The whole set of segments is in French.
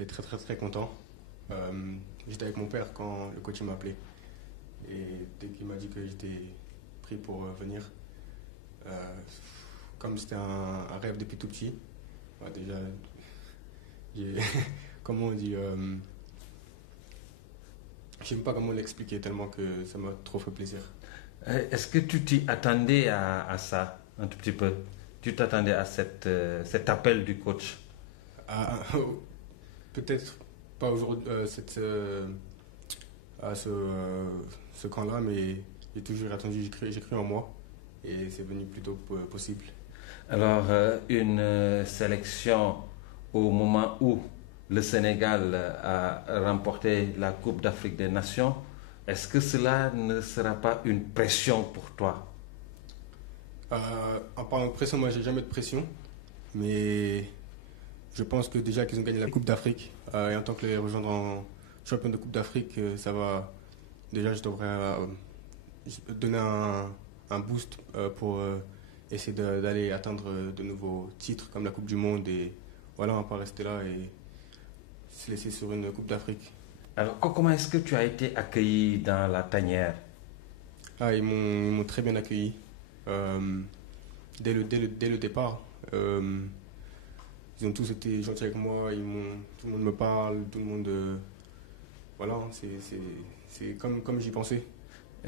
j'étais très content. J'étais avec mon père quand le coach m'a appelé. Et dès qu'il m'a dit que j'étais pris pour venir, euh, comme c'était un rêve depuis tout petit, ouais, déjà, j'ai, comment on dit, je sais même pas comment l'expliquer tellement que ça m'a trop fait plaisir. Est-ce que tu t'y attendais à ça un tout petit peu? Tu t'attendais à cet appel du coach? Ah, peut-être pas aujourd'hui, à ce camp-là, mais j'ai toujours attendu, j'ai cru en moi et c'est venu plus tôt possible. Alors, une sélection au moment où le Sénégal a remporté la Coupe d'Afrique des Nations, est-ce que cela ne sera pas une pression pour toi? En parlant de pression, moi j'ai jamais de pression, mais je pense que déjà qu'ils ont gagné la Coupe d'Afrique et en tant que les rejoindre en champion de Coupe d'Afrique, ça va. Déjà, je devrais donner un boost pour essayer d'aller atteindre de nouveaux titres comme la Coupe du Monde et voilà, on va pas rester là et se laisser sur une Coupe d'Afrique. Alors, comment est-ce que tu as été accueilli dans la tanière? Ah, ils m'ont très bien accueilli euh, dès le départ. Ils ont tous été gentils avec moi, tout le monde me parle, tout le monde. Voilà, c'est comme j'y pensais.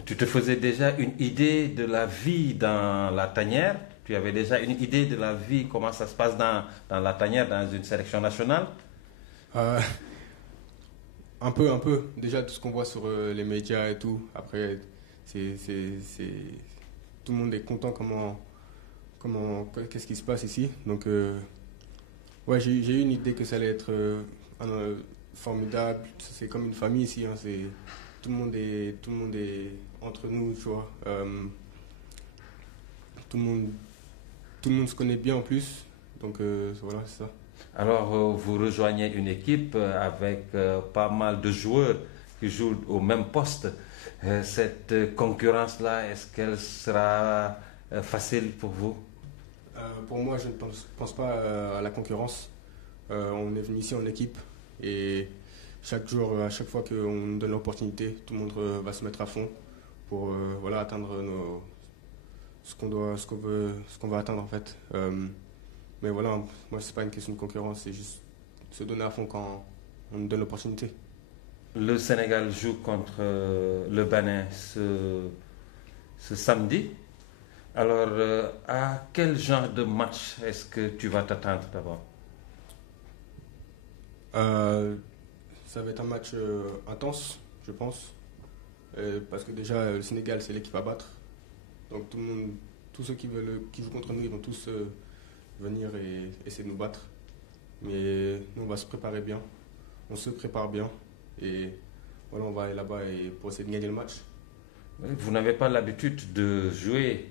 Tu te faisais déjà une idée de la vie dans la tanière? Tu avais déjà une idée de la vie, comment ça se passe dans la tanière, dans une sélection nationale? Euh, un peu. Déjà, tout ce qu'on voit sur les médias et tout. Après, c'est tout le monde est content qu'est-ce qui se passe ici. Donc, ouais, j'ai eu une idée que ça allait être formidable. C'est comme une famille ici. Hein, tout le monde est entre nous, tu vois. Tout le monde, tout le monde se connaît bien en plus. Donc, voilà, c'est ça. Alors, vous rejoignez une équipe avec pas mal de joueurs qui jouent au même poste. Cette concurrence-là, est-ce qu'elle sera facile pour vous? Pour moi, je ne pense pas à la concurrence. On est venu ici en équipe et chaque jour, à chaque fois qu'on nous donne l'opportunité, tout le monde va se mettre à fond pour voilà, atteindre ce qu'on va atteindre en fait. Mais voilà, moi, c'est pas une question de concurrence, c'est juste se donner à fond quand on nous donne l'opportunité. Le Sénégal joue contre le Bénin ce samedi. Alors, à quel genre de match est-ce que tu vas t'attendre d'abord? Euh, Ça va être un match intense, je pense, parce que déjà le Sénégal c'est l'équipe à battre. Donc tout le monde, tous ceux qui jouent contre nous, ils vont tous venir et essayer de nous battre. Mais nous on va se préparer bien, on se prépare bien et voilà on va aller là-bas et pour essayer de gagner le match. Vous n'avez pas l'habitude de jouer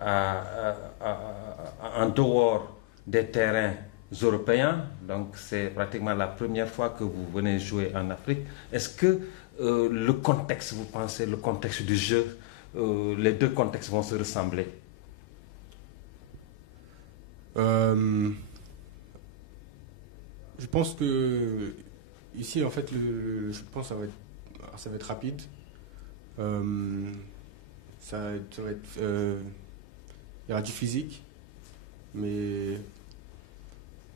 en dehors des terrains européens, donc c'est pratiquement la première fois que vous venez jouer en Afrique. Est-ce que le contexte, vous pensez, le contexte du jeu, les deux contextes vont se ressembler? Euh, je pense que ici en fait je pense que ça va être rapide. Euh, ça va être, il y aura du physique, mais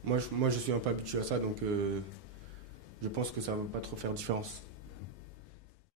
moi je suis un peu habitué à ça, donc je pense que ça ne va pas trop faire différence.